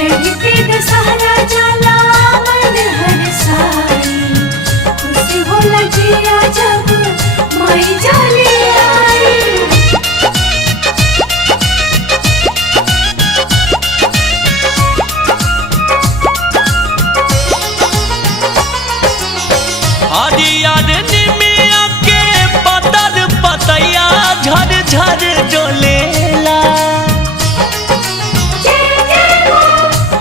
चढ़ते दशहरा जाला मन हर साई, खुशी होला जिया जब माई जाली आई। हरियर निमिया के पतर पतैया झर झर डोलेला,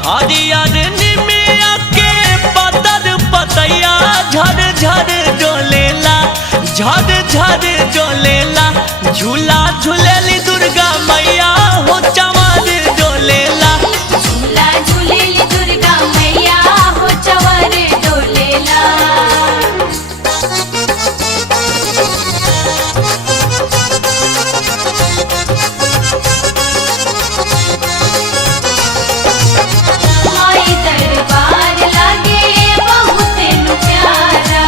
हरियर निमिया के पतर पतैया झर झर डोलेला, झर झर डोलेला। झूला झूलेली दुर्गा मैया हो चंवर डोलेला, झूला झूलेली दुर्गा मैया हो चंवर डोलेला। माई दरबार लागे बहुत प्यारा,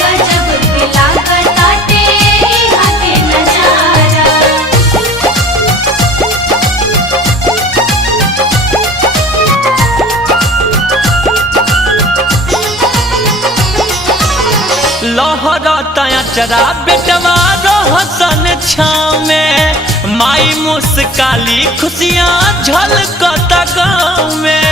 गजब के लागत आटे इहाँ के नजारा। लहरता अचरा बेटवा रहसन छाँव में, माई मुस्काली खुशियाँ झलकता गाँव में।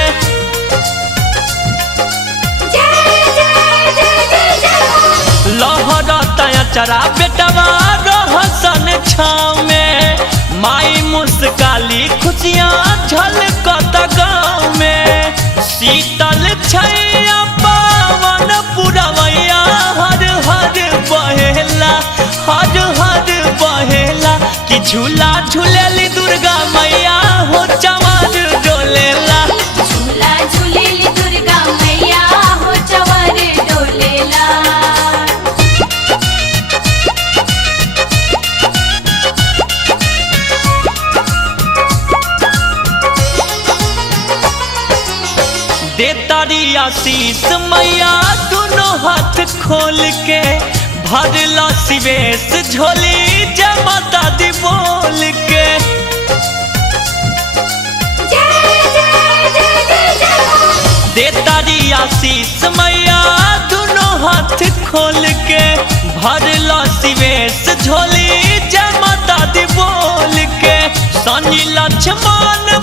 लहरता अचरा बेटवा रहसन छाँव में, माई मुस्काली खुशियाँ झलकता गाँव में। शीतल छैया पावन पुरवैया हर हर बहेला, हर हर बहेला। कि झूला झूलेली दुर्गा मैया हो चंवर डोलेला, झूला झूलेली दुर्गा मैया हो चंवर डोलेला। देतारी आशीष मैया दोनों हाथ खोल के, भरला सिवेश झोली जय माता दी बोल के। देतारी आशीष मैया दोनों हाथ खोल के, भरला सिवेश झोली जय माता दी बोल के। शनि लक्ष्मण